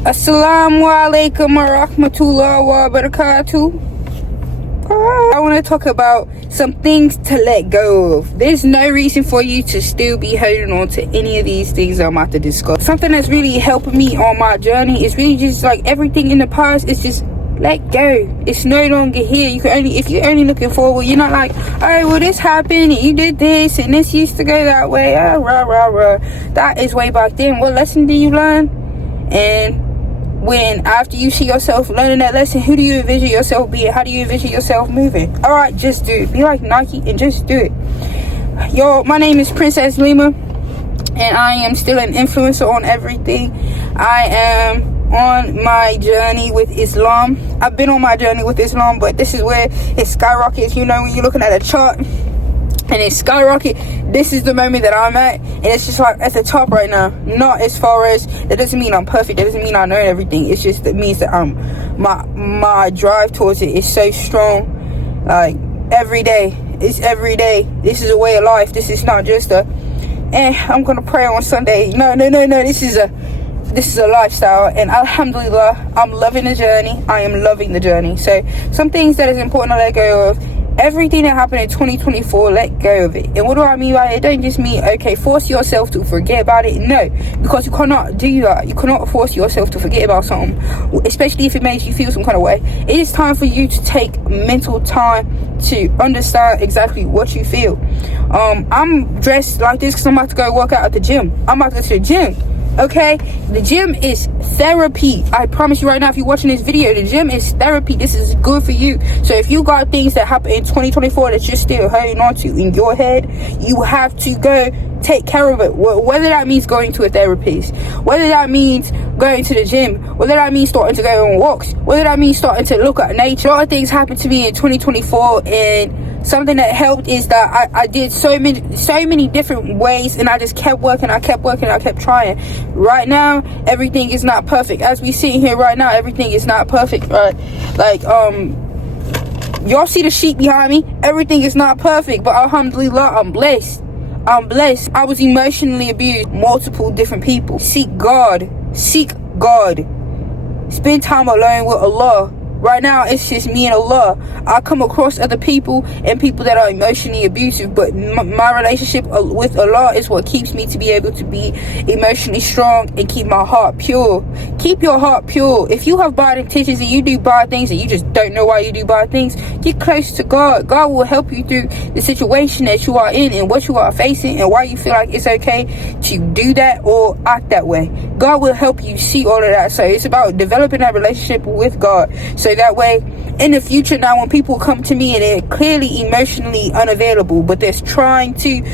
Assalamu alaikum wa rahmatullah wa barakatuh. I want to talk about some things to let go of. There's no reason for you to still be holding on to any of these things I'm about to discuss. Something that's really helping me on my journey is really just like everything in the past is just let go. It's no longer here. If you're only looking forward, you're not like, oh, well, this happened and you did this and this used to go that way. That is way back then. What lesson did you learn? And when after you see yourself learning that lesson, who do you envision yourself being? How do you envision yourself moving? All right, just do it. Be like Nike and just do it. Yo, my name is Princess Lima, and I am still an influencer on everything. I am on my journey with Islam. I've been on my journey with Islam, but this is where it skyrockets. You know, when you're looking at a chart and it skyrocket, this is the moment that I'm at, and it's just like at the top right now. Not as far as, that doesn't mean I'm perfect, that doesn't mean I know everything. It's just, it means that my drive towards it is so strong. Like every day, it's every day. This is a way of life. This is not just I'm gonna pray on Sunday. No. This is a lifestyle, and alhamdulillah, I'm loving the journey. I am loving the journey. So some things that is important to let go of. Everything that happened in 2024, let go of it. And what do I mean by it? Don't just mean, okay, force yourself to forget about it. No, because you cannot do that. You cannot force yourself to forget about something, especially if it makes you feel some kind of way. It is time for you to take mental time to understand exactly what you feel. I'm dressed like this because I'm about to go work out at the gym. I'm about to go to the gym. Okay, the gym is therapy. I promise you right now, if you're watching this video, the gym is therapy. This is good for you. So if you got things that happen in 2024 that you're still holding on to in your head, you have to go take care of it. Whether that means going to a therapist, whether that means going to the gym, whether that means starting to go on walks, whether that means starting to look at nature. A lot of things happened to me in 2024, and something that helped is that I did so many different ways, and I just kept working, I kept trying. Right now, everything is not perfect. As we sit here right now, everything is not perfect, right? Like, y'all see the sheep behind me? Everything is not perfect, but alhamdulillah, I'm blessed. I was emotionally abused. Multiple different people. Seek God. Spend time alone with Allah. Right now, it's just me and Allah. I come across other people and people that are emotionally abusive, but my relationship with Allah is what keeps me to be able to be emotionally strong and keep my heart pure. Keep your heart pure. If you have bad intentions and you do bad things and you just don't know why you do bad things, get close to God. God will help you through the situation that you are in and what you are facing and why you feel like it's okay to do that or act that way. God will help you see all of that. So it's about developing that relationship with God. So that way, in the future now, when people come to me and they're clearly emotionally unavailable, but they're trying to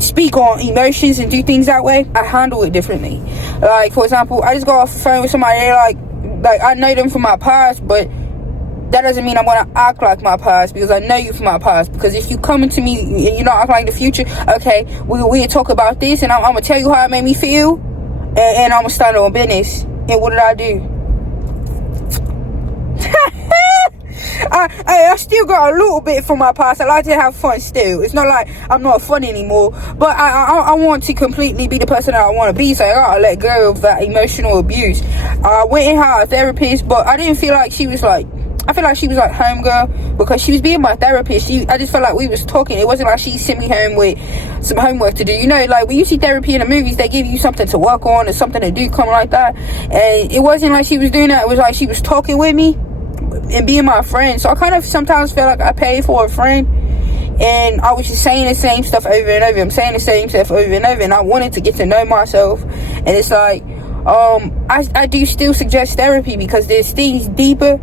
speak on emotions and do things that way, I handle it differently. Like, for example, I just got off the phone with somebody, like I know them from my past, but that doesn't mean I'm going to act like my past, because I know you from my past. Because if you come into me and you're not acting like the future, okay, we'll talk about this, and I'm going to tell you how it made me feel, and I'm going to start on business. And what did I do? I still got a little bit from my past. I like to have fun still. It's not like I'm not fun anymore, but I want to completely be the person that I want to be, so I gotta let go of that emotional abuse. I went and had a therapist, but I didn't feel like she was like, I feel like she was like homegirl, because she was being my therapist. I just felt like we was talking. It wasn't like she sent me home with some homework to do. You know, like when you see therapy in the movies, they give you something to work on or something to do, come like that. And it wasn't like she was doing that. It was like she was talking with me and being my friend. So I kind of sometimes felt like I paid for a friend, and I was just saying the same stuff over and over. I'm saying the same stuff over and over, and I wanted to get to know myself. And it's like, I do still suggest therapy, because there's things deeper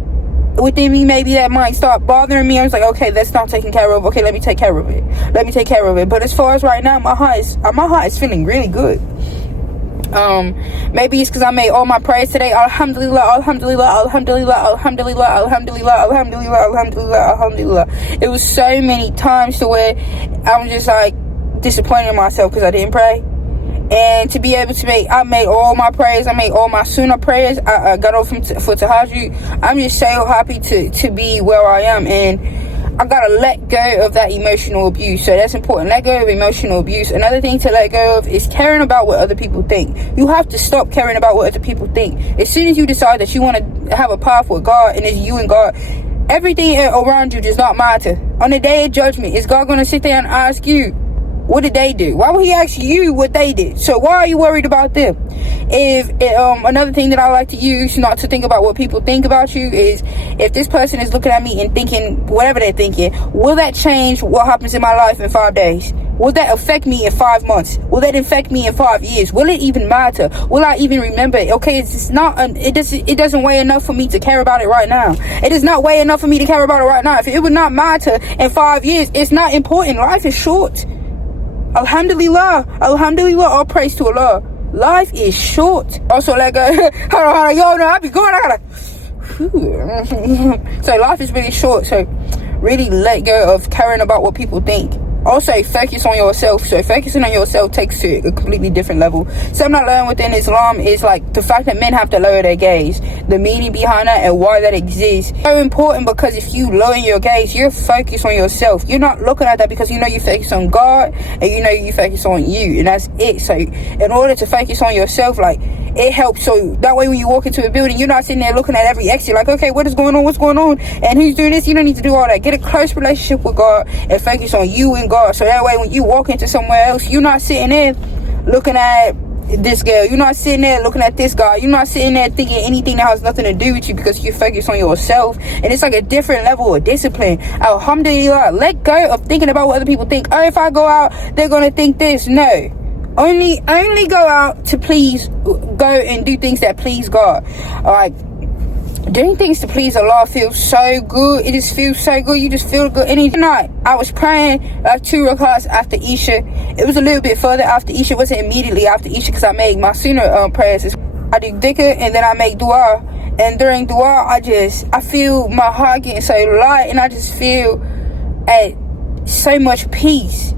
within me maybe that might start bothering me. I was like, okay, that's not taken care of. Okay, let me take care of it. But as far as right now, my heart is feeling really good. Maybe it's because I made all my prayers today. Alhamdulillah. It was so many times to where I was just like disappointed in myself because I didn't pray. And to be able to I made all my prayers, I made all my sunnah prayers, I got off for tahajjud. I'm just so happy to be where I am, and I gotta let go of that emotional abuse. So that's important. Let go of emotional abuse. Another thing to let go of is caring about what other people think. You have to stop caring about what other people think. As soon as you decide that you want to have a path with God and it's you and God, everything around you does not matter. On the day of judgment, is God going to sit there and ask you, what did they do? Why would he ask you what they did? So why are you worried about them? Another thing that I like to use not to think about what people think about you is, if this person is looking at me and thinking whatever they're thinking, will that change what happens in my life in 5 days? Will that affect me in 5 months? Will that affect me in 5 years? Will it even matter? Will I even remember it? Okay, it doesn't weigh enough for me to care about it right now. It does not weigh enough for me to care about it right now. If it would not matter in 5 years, it's not important. Life is short. Alhamdulillah, all praise to Allah. Life is short. Also, like, hold on, yo, no, I be going, so life is really short. So really let go of caring about what people think. Also, focus on yourself. So focusing on yourself takes to a completely different level. Something I learned within Islam is like the fact that men have to lower their gaze, the meaning behind that and why that exists. So important, because if you lower your gaze, you're focused on yourself. You're not looking at that because you know you focus on God and you know you focus on you, and that's it. So in order to focus on yourself, like, it helps. So that way when you walk into a building, you're not sitting there looking at every exit like, okay, what is going on, what's going on, and who's doing this? You don't need to do all that. Get a close relationship with God and focus on you and God. So that way when you walk into somewhere else, you're not sitting there looking at this girl, you're not sitting there looking at this guy, you're not sitting there thinking anything that has nothing to do with you, because you focus on yourself. And it's like a different level of discipline. Alhamdulillah, let go of thinking about what other people think. Oh, if I go out, they're gonna think this. No, only go out to go and do things that please God. Like, doing things to please Allah feels so good. It just feels so good. You just feel good. Any night I was praying like 2 rakats after Isha. It was a little bit further after Isha. It wasn't immediately after Isha, because I make my sunnah prayers. I do dhikr and then I make dua. And during dua, I feel my heart getting so light, and I just feel at so much peace.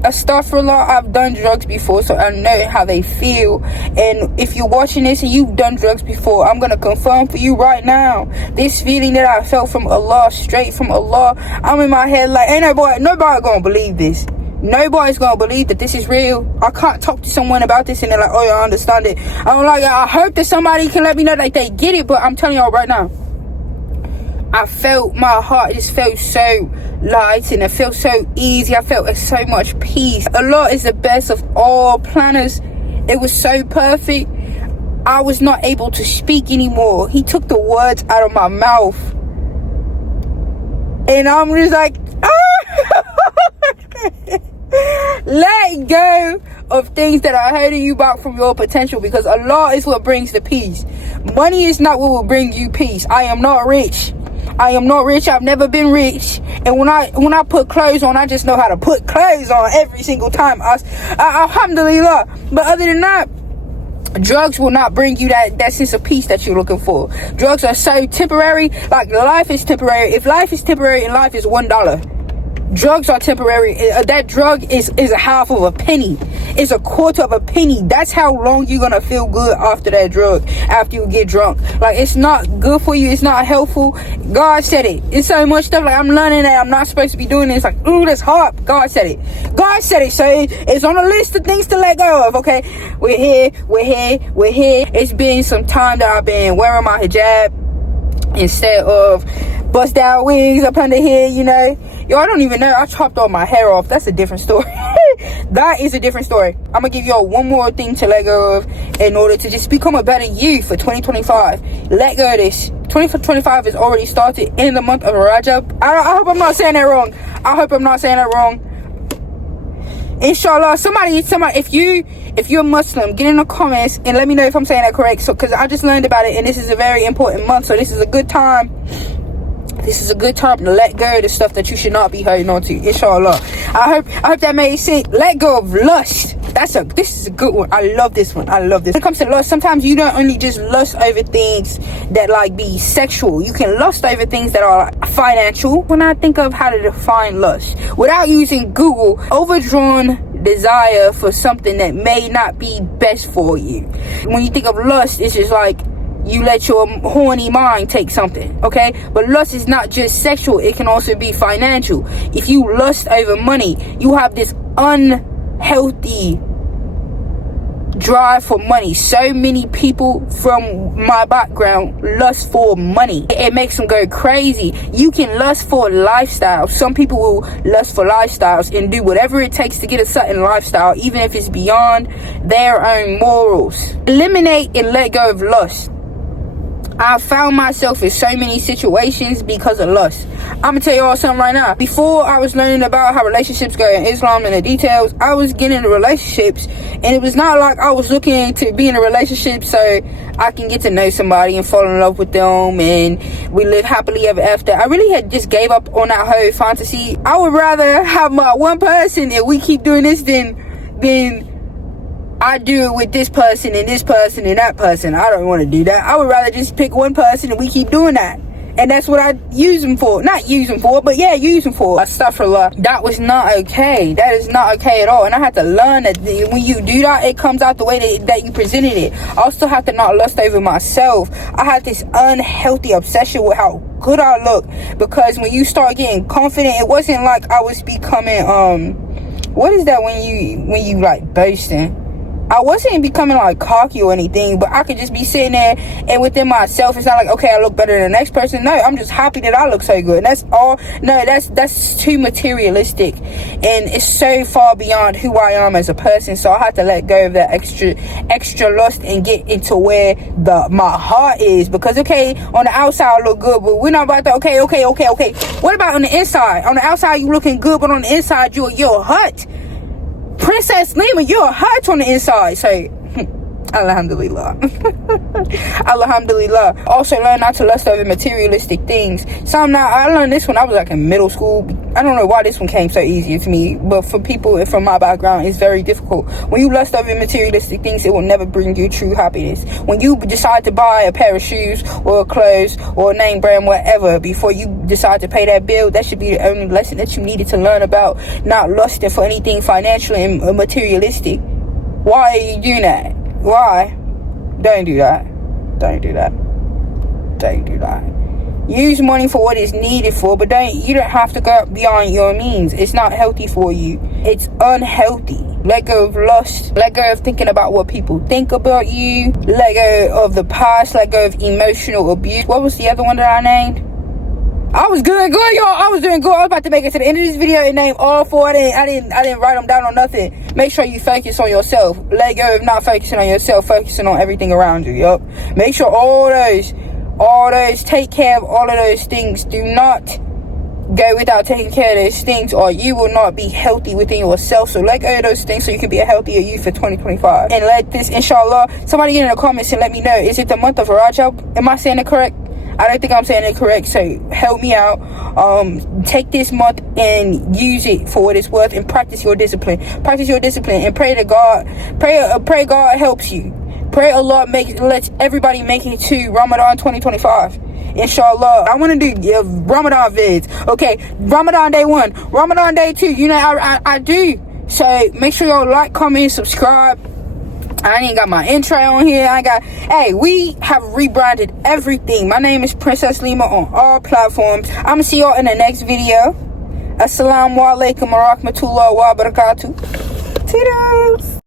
Astaghfirullah, I've done drugs before, so I know how they feel. And if you're watching this and you've done drugs before, I'm gonna confirm for you right now, this feeling that I felt from Allah, straight from Allah, I'm in my head like, ain't nobody gonna believe this. Nobody's gonna believe that this is real. I can't talk to someone about this and they're like, oh yeah, I understand it. I'm like, I hope that somebody can let me know that they get it, but I'm telling y'all right now, I felt my heart, it just felt so light and it felt so easy. I felt so much peace. Allah is the best of all planners. It was so perfect. I was not able to speak anymore. He took the words out of my mouth. And I'm just like, let go of things that are holding you back from your potential, because Allah is what brings the peace. Money is not what will bring you peace. I am not rich. I've never been rich. And when I put clothes on, I just know how to put clothes on every single time. Alhamdulillah. But other than that, drugs will not bring you that sense of peace that you're looking for. Drugs are so temporary. Like, life is temporary. If life is temporary and life is $1, drugs are temporary. That drug is a half of a penny. It's a quarter of a penny. That's how long you're gonna feel good after that drug, after you get drunk. Like, it's not good for you. It's not helpful. God said it. It's so much stuff. Like, I'm learning that I'm not supposed to be doing this. Like, ooh, that's hard. God said it. So it's on a list of things to let go of. Okay, we're here. It's been some time that I've been wearing my hijab instead of bust down wigs up under here, you know. Yo, I don't even know. I chopped all my hair off. That's a different story. That is a different story. I'm gonna give y'all one more thing to let go of in order to just become a better you for 2025. Let go of this. 2025 has already started in the month of Rajab. I hope I'm not saying that wrong. Inshallah, somebody, if you're Muslim, get in the comments and let me know if I'm saying that correct. So, because I just learned about it, and this is a very important month, so this is a good time. This is a good time to let go of the stuff that you should not be holding on to. Inshallah. I hope that made sense. Let go of lust. This is a good one. I love this one. When it comes to lust, sometimes you don't only just lust over things that like be sexual. You can lust over things that are financial. When I think of how to define lust without using Google, overdrawn desire for something that may not be best for you. When you think of lust, it's just like you let your horny mind take something, okay? But lust is not just sexual, it can also be financial. If you lust over money, you have this unhealthy drive for money. So many people from my background lust for money. It makes them go crazy. You can lust for lifestyle. Some people will lust for lifestyles and do whatever it takes to get a certain lifestyle, even if it's beyond their own morals. Eliminate and let go of lust. I found myself in so many situations because of lust. I'm gonna tell y'all something right now. Before I was learning about how relationships go in Islam and the details, I was getting into relationships, and it was not like I was looking to be in a relationship so I can get to know somebody and fall in love with them and we live happily ever after. I really had just gave up on that whole fantasy. I would rather have my one person and we keep doing this than I do it with this person and this person and that person. I don't want to do that. I would rather just pick one person and we keep doing that. And that's what I use them for. Not use them for, but yeah, use them for. Astaghfirullah. That was not okay. That is not okay at all. And I had to learn that when you do that, it comes out the way that you presented it. I also have to not lust over myself. I had this unhealthy obsession with how good I look. Because when you start getting confident, it wasn't like I was becoming, what is that when you like boasting? I wasn't becoming like cocky or anything, but I could just be sitting there and within myself, it's not like, okay, I look better than the next person. No, I'm just happy that I look so good. That's all. No, that's too materialistic, and it's so far beyond who I am as a person. So I had to let go of that extra lust and get into where my heart is. Because okay, on the outside I look good, but we're not about to. Okay. What about on the inside? On the outside you looking good, but on the inside you're a hut. Princess Lima, you're a hurt on the inside. So, alhamdulillah. Alhamdulillah. Also learn not to lust over materialistic things. I learned this when I was like in middle school. I don't know why this one came so easy to me, but for people from my background, it's very difficult. When you lust over materialistic things, it will never bring you true happiness. When you decide to buy a pair of shoes or clothes or a name brand, whatever, before you decide to pay that bill, that should be the only lesson that you needed to learn about not lusting for anything financial and materialistic. Why are you doing that? Why? Don't do that. Don't do that. Don't do that. Use money for what it's needed for, but you don't have to go beyond your means. It's not healthy for you. It's unhealthy. Let go of lust. Let go of thinking about what people think about you. Let go of the past. Let go of emotional abuse. What was the other one that I named? I was doing good, y'all. I was doing good. I was about to make it to the end of this video and name all four. I didn't write them down on nothing. Make sure you focus on yourself. Let go of not focusing on yourself, focusing on everything around you. Yup. Make sure all those, take care of all of those things. Do not go without taking care of those things, or you will not be healthy within yourself. So let go of those things so you can be a healthier you for 2025. And let this, inshallah, somebody get in the comments and let me know, is it the month of Rajab? Am I saying it correct? I don't think I'm saying it correct, so help me out. Take this month and use it for what it's worth, and practice your discipline. Practice your discipline and pray to God. Pray God helps you. Pray Allah lets everybody make it to Ramadan 2025. Inshallah. I want to do Ramadan vids. Okay, Ramadan day 1, Ramadan day 2. You know, I do. So make sure y'all like, comment, subscribe. I ain't got my intro on here. Hey, we have rebranded everything. My name is Princess Lima on all platforms. I'm gonna see y'all in the next video. Assalamu alaikum wa rahmatullahi wa barakatuh. Toodles.